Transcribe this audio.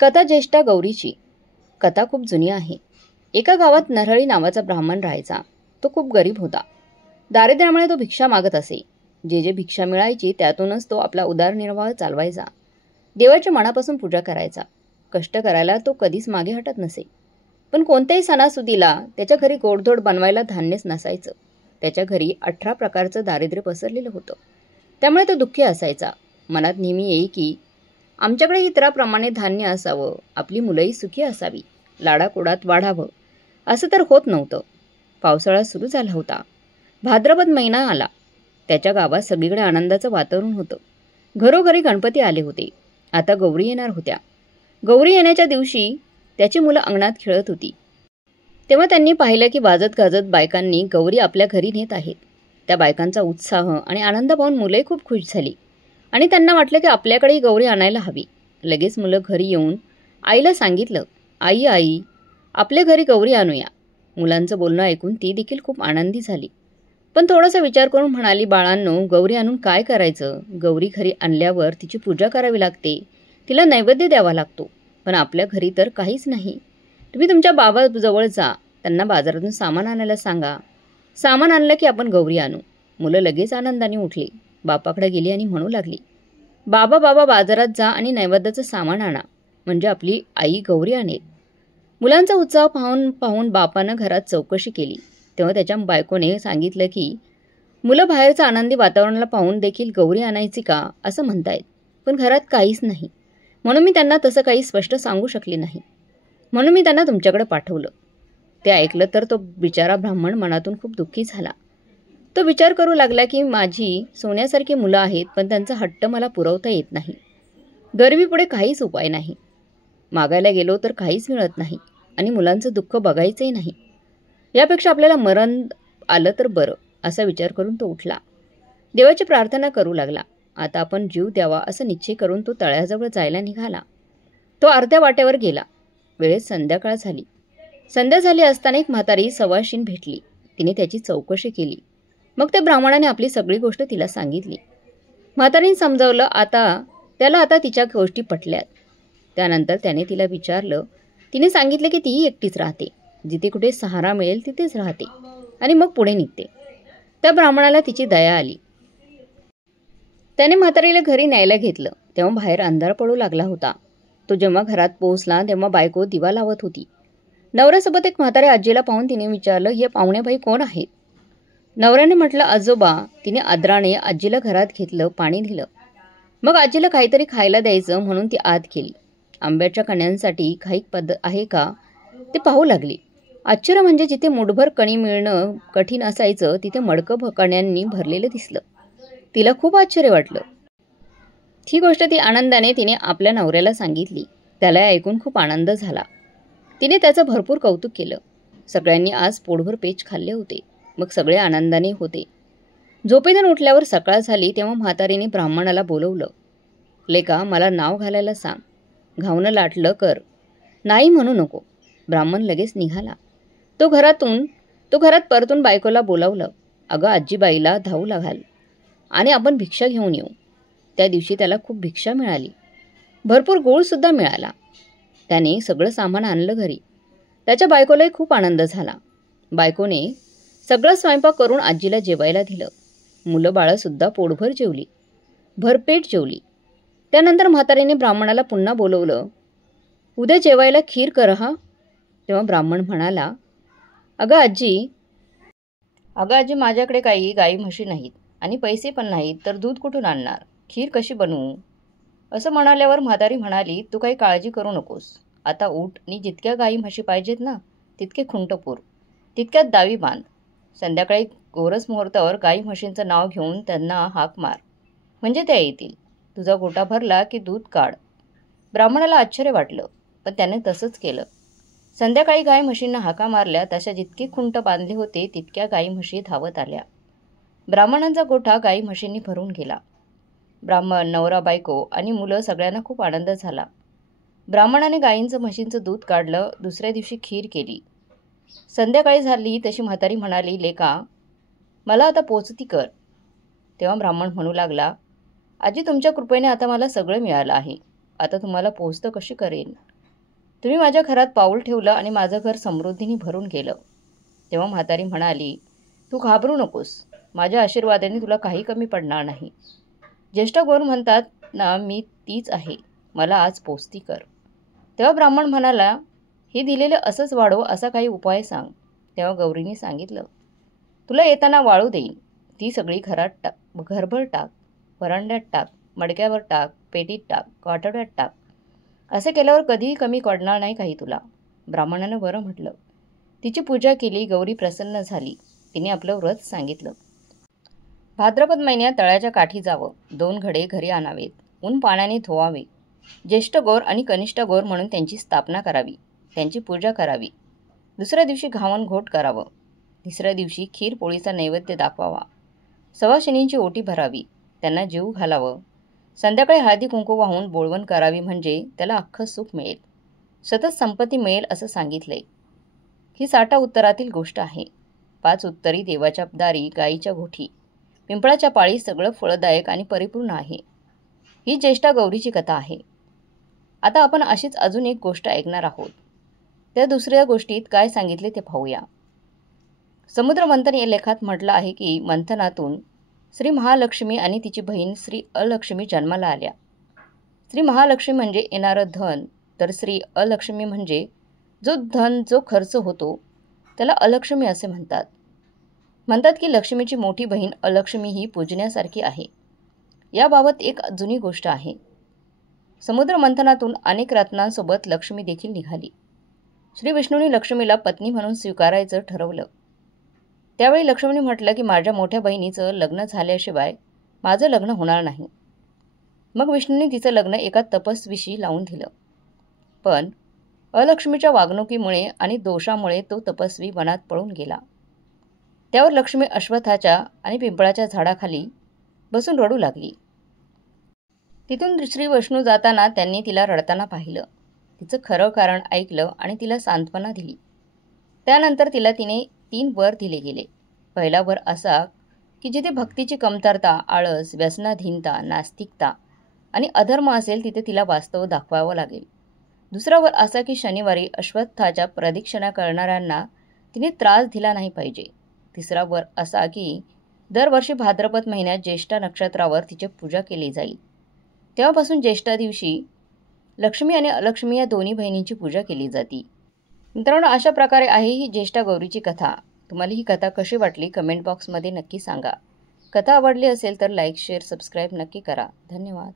कथा ज्येष्ठा गौरीची. कथा खूप जुनी आहे. एका गावात नरहरी नावाचा ब्राह्मण राहायचा. तो खूप गरीब होता. दारिद्र्यामुळे तो भिक्षा मागत असे. जे भिक्षा मिळायची त्यातूनच तो आपला उदरनिर्वाह चालवायचा. देवाच्या मनापासून पूजा करायचा. कष्ट करायला तो कधीच मागे हटत नसे. पण कोणत्याही सणासुदीला त्याच्या घरी गोडधोड बनवायला धान्यच नसायचं. त्याच्या घरी 18 प्रकारचं दारिद्र्य पसरलेलं होतं. त्यामुळे तो दुःखी असायचा. मनात नेहमी येई की आमच्याकडे इतराप्रमाणे धान्य असावं, आपली मुलंही सुखी असावी, लाडाकोडात वाढावं. असं तर होत नव्हतं. पावसाळा सुरू झाला होता. भाद्रपद महिना आला. त्याच्या गावात सगळीकडे आनंदाचं वातावरण होतं. घरोघरी गणपती आले होते. आता गौरी येणार होत्या. गौरी येण्याच्या दिवशी त्याची मुलं अंगणात खेळत होती. तेव्हा त्यांनी पाहिलं की वाजत गाजत बायकांनी गौरी आपल्या घरी नेत आहेत. त्या बायकांचा उत्साह आणि आनंद पाहून मुलंही खूप खुश झाली आणि त्यांना वाटलं की आपल्याकडेही गौरी आणायला हवी. लगेच मुलं घरी येऊन आईला सांगितलं, आई आई आपल्या घरी गौरी आणूया. मुलांचं बोलणं ऐकून ती देखील खूप आनंदी झाली. पण थोडासा विचार करून म्हणाली, बाळांनो, गौरी आणून काय करायचं? गौरी घरी आणल्यावर तिची पूजा करावी लागते, तिला नैवेद्य द्यावा लागतो. पण आपल्या घरी तर काहीच नाही. तुम्ही तुमच्या बाबाजवळ जा, त्यांना बाजारातून सामान आणायला सांगा. सामान आणलं की आपण गौरी आणू. मुलं लगेच आनंदाने उठली. बापाकडे गेली आणि म्हणू लागली, बाबा बाबा बाजारात जा आणि नैवेद्याचं सामान आणा, म्हणजे आपली आई गौरी आणेल. मुलांचा उत्साह पाहून पाहून बापानं घरात चौकशी केली. तेव्हा त्याच्या बायकोने सांगितलं की मुलं बाहेरचं आनंदी वातावरणाला पाहून देखील गौरी आणायची का असं म्हणतायत, पण घरात काहीच नाही. म्हणून मी त्यांना तसं काही स्पष्ट सांगू शकले नाही. म्हणून मी त्यांना तुमच्याकडे पाठवलं. ते ऐकलं तर तो बिचारा ब्राह्मण मनातून खूप दुःखी झाला. तो विचार करू लागला की माझी सोन्यासारखी मुलं आहेत, पण त्यांचा हट्ट मला पुरवता येत नाही. गरिबीपुढे काहीच उपाय नाही. मागायला गेलो तर काहीच मिळत नाही आणि मुलांचं दुःख बघायचंही नाही. यापेक्षा आपल्याला मरण आलं तर बरं, असा विचार करून तो उठला. देवाची प्रार्थना करू लागला. आता आपण जीव द्यावा असं निश्चय करून तो तळ्याजवळ जायला निघाला. तो अर्ध्या वाटेवर गेला. वेळेत संध्याकाळ झाली. संध्या झाली असताना एक म्हातारी सवाशीण भेटली. तिने त्याची चौकशी केली. मग त्या ब्राह्मणाने आपली सगळी गोष्ट तिला सांगितली. म्हातारीने समजावलं. त्याला आता तिच्या गोष्टी पटल्यात. त्यानंतर त्याने तिला विचारलं. तिने सांगितलं की तीही एकटीच राहते. जिथे कुठे सहारा मिळेल तिथेच राहते आणि मग पुढे निघते. त्या ब्राह्मणाला तिची दया आली. त्याने म्हातारीला घरी न्यायला घेतलं. तेव्हा बाहेर अंधार पडू लागला होता. तो जेव्हा घरात पोहोचला तेव्हा बायको दिवा लावत होती. नवऱ्यासोबत एक म्हाताऱ्या आजीला पाहून तिने विचारलं, हे पाहुणेबाई कोण आहेत? नवऱ्याने म्हटलं, आजोबा. तिने आदराने आजीला घरात घेतलं, पाणी दिलं. मग आजीला काहीतरी खायला द्यायचं म्हणून ती आत गेली. आंब्याच्या कण्यांसाठी काही पद्धत आहे का ते पाहू लागली. आश्चर्य म्हणजे जिथे मुठभर कणी मिळणं कठीण असायचं तिथे मडकं कण्यांनी भरलेलं दिसलं. तिला खूप आश्चर्य वाटलं. ही गोष्ट तिने आपल्या नवऱ्याला सांगितली. त्याला ऐकून खूप आनंद झाला. तिने त्याचं भरपूर कौतुक केलं. सगळ्यांनी आज पोटभर पेच खाल्ले होते. मग सगळे आनंदाने होते. झोपेतून उठल्यावर सकाळ झाली तेव्हा म्हातारीने ब्राह्मणाला बोलवलं. लेका, मला नाव घालायला सांग. घावणं लाटलं कर, नाही म्हणू नको. ब्राह्मण लगेच निघाला. तो घरात परतून बायकोला बोलावलं. अगं, आजीबाईला धावू घाल आणि आपण भिक्षा घेऊन येऊ. त्या दिवशी त्याला खूप भिक्षा मिळाली. भरपूर गूळसुद्धा मिळाला. त्याने सगळं सामान आणलं घरी. त्याच्या बायकोलाही खूप आनंद झाला. बायकोने सगळं स्वयंपाक करून आजीला जेवायला दिलं. मुलं बाळंसुद्धा पोटभर जेवली, भरपेट जेवली. त्यानंतर म्हातारीने ब्राह्मणाला पुन्हा बोलवलं. उद्या जेवायला खीर कर हा. तेव्हा ब्राह्मण म्हणाला, अगं आजी, माझ्याकडे काही गाई म्हशी नाहीत आणि पैसे पण नाहीत, तर दूध कुठून आणणार? खीर कशी बनवू? असं म्हणाल्यावर म्हातारी म्हणाली, तू काही काळजी करू नकोस. आता उठ आणि जितक्या गाई म्हशी पाहिजेत ना तितके खुंट पुर, तितक्यात दावी बांध. संध्याकाळी गोरस मुहूर्तावर गाई म्हशींचं नाव घेऊन त्यांना हाक मार, म्हणजे त्या येतील. तुझा गोटा भरला की दूध काढ. ब्राह्मणाला आश्चर्य वाटलं, पण त्याने तसंच केलं. संध्याकाळी गाई म्हशींना हाका मारल्या. तशा जितके खुंट बांधले होते तितक्या गाई म्हशी धावत आल्या. ब्राह्मणांचा गोठा गाई म्हशींनी भरून गेला. ब्राह्मण, नवरा, बायको आणि मुलं सगळ्यांना खूप आनंद झाला. ब्राह्मणाने गायींचं म्हशींचं दूध काढलं. दुसऱ्या दिवशी खीर केली. संध्याकाळी झाली तशी म्हातारी म्हणाली, लेका, मला आता पोचती कर. तेव्हा ब्राह्मण म्हणू लागला, आजी, तुमच्या कृपेने आता मला सगळं मिळालं आहे. आता तुम्हाला पोचतं कशी करेन? तुम्ही माझ्या घरात पाऊल ठेवलं आणि माझं घर समृद्धीने भरून गेलं. तेव्हा म्हातारी म्हणाली, तू घाबरू नकोस. माझ्या आशीर्वादाने तुला काही कमी पडणार नाही. ज्येष्ठ गौर म्हणतात ना, मी तीच आहे. मला आज पोस्ती कर. तेव्हा ब्राह्मण म्हणाला, हे दिलेलं असंच वाढव, असा काही उपाय सांग. तेव्हा गौरीने सांगितलं, तुला येताना वाळू देईन. ती सगळी घरात टाक, घरभर टाक, वरांड्यात टाक, मडक्यावर टाक, पेटीत टाक, काठोड्यात टाक. असे केल्यावर कधीही कमी पडणार नाही काही तुला. ब्राह्मणानं बरं म्हटलं. तिची पूजा केली. गौरी प्रसन्न झाली. तिने आपलं व्रत सांगितलं. भाद्रपद महिन्यात तळ्याच्या काठी जावं. 2 घडे घरी आणावेत. ऊन पाण्याने धुवावे. ज्येष्ठ गौर आणि कनिष्ठ गौर म्हणून त्यांची स्थापना करावी. त्यांची पूजा करावी. दुसऱ्या दिवशी घावन घोट करावं. तिसऱ्या दिवशी खीर पोळीचा नैवेद्य दाखवावा. सवाशिणींची ओटी भरावी. त्यांना जीव घालावं. संध्याकाळी हळदी कुंकू वाहून बोळवण करावी, म्हणजे त्याला अख्खं सुख मिळेल, सतत संपत्ती मिळेल असं सांगितलंय. ही 60 उत्तरातील गोष्ट आहे. 5 उत्तरी देवाच्या दारी, गाईच्या गोठी, पिंपळाच्या पाळी सगळं फळदायक आणि परिपूर्ण आहे. ही ज्येष्ठा गौरीची कथा आहे. आता आपण अशीच अजून एक गोष्ट ऐकणार आहोत. त्या दुसऱ्या गोष्टीत काय सांगितले ते पाहूया. समुद्र मंथन या लेखात म्हटलं आहे की मंथनातून श्री महालक्ष्मी आणि तिची बहीण श्री अलक्ष्मी जन्माला आल्या. श्री महालक्ष्मी म्हणजे येणारं धन, तर श्री अलक्ष्मी म्हणजे जो खर्च होतो त्याला अलक्ष्मी असे म्हणतात. म्हणतात की लक्ष्मीची मोठी बहीण अलक्ष्मी ही पूजण्यासारखी आहे. याबाबत एक जुनी गोष्ट आहे. समुद्र मंथनातून अनेक रत्नांसोबत लक्ष्मी देखील निघाली. श्री विष्णूंनी लक्ष्मीला पत्नी म्हणून स्वीकारायचं ठरवलं. त्यावेळी लक्ष्मीने म्हटलं की माझ्या मोठ्या बहिणीचं लग्न झाल्याशिवाय माझं लग्न होणार नाही. मग विष्णूंनी तिचं लग्न एका तपस्वीशी लावून दिलं. पण अलक्ष्मीच्या वागणुकीमुळे आणि दोषामुळे तो तपस्वी वनात पळून गेला. त्यावर लक्ष्मी अश्वत्थाच्या आणि पिंपळाच्या झाडाखाली बसून रडू लागली. तिथून श्री विष्णू जाताना त्यांनी तिला रडताना पाहिलं. तिचं खरं कारण ऐकलं आणि तिला सांत्वना दिली. त्यानंतर तिला 3 वर दिले गेले. पहिला वर असा की जिथे भक्तीची कमतरता, आळस, व्यसनाधीनता, नास्तिकता आणि अधर्म असेल तिथे तिला वास्तव दाखवावं लागेल. दुसरा वर असा की शनिवारी अश्वत्थाच्या प्रदक्षिणा करणाऱ्यांना तिने त्रास दिला नाही पाहिजे. तिसरा वर असा की दरवर्षी भाद्रपद महिन्यात ज्येष्ठा नक्षत्रावर तिची पूजा केली जाईल. तेव्हापासून ज्येष्ठा दिवशी लक्ष्मी आणि अलक्ष्मी या दोन्ही बहिणींची पूजा केली जाते. मित्रांनो, अशा प्रकारे आहे ही ज्येष्ठा गौरीची कथा. तुम्हाला ही कथा कशी वाटली कमेंट बॉक्समध्ये नक्की सांगा. कथा आवडली असेल तर लाईक, शेअर, सबस्क्राईब नक्की करा. धन्यवाद.